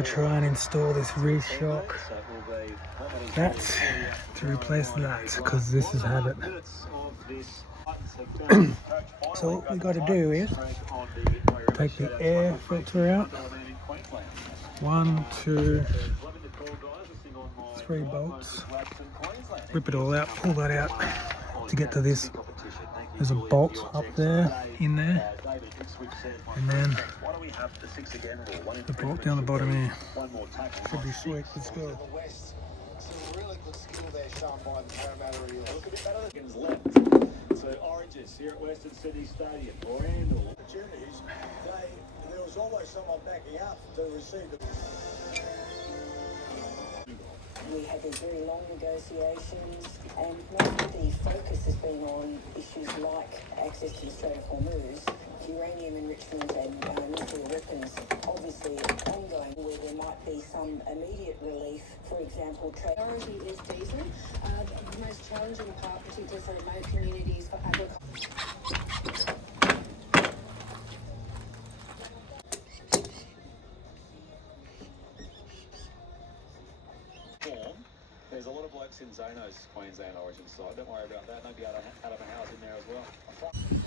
going to try and install this rear shock. That's to replace that, because this is habit. So what we got to do is take the air filter out. 1, 2, 3 bolts. Rip it all out, pull that out to get to this. There's a bolt up there, in there, and then the bolt down the bottom here. Should be sweet. Let's go. So Oranges here at Western Sydney Stadium, Randall. Opportunities, there was always someone backing up to receive the... We had these very long negotiations, and most of the focus has been on issues like access to the Strait of Hormuz, uranium enrichment and nuclear weapons. Obviously, ongoing where there might be some immediate relief, for example, Priority is diesel. The most challenging part, particularly for remote communities, for agriculture. There's a lot of blokes in Zono's Queensland Origin side. Don't worry about that. Maybe Adam Howe's in there as well.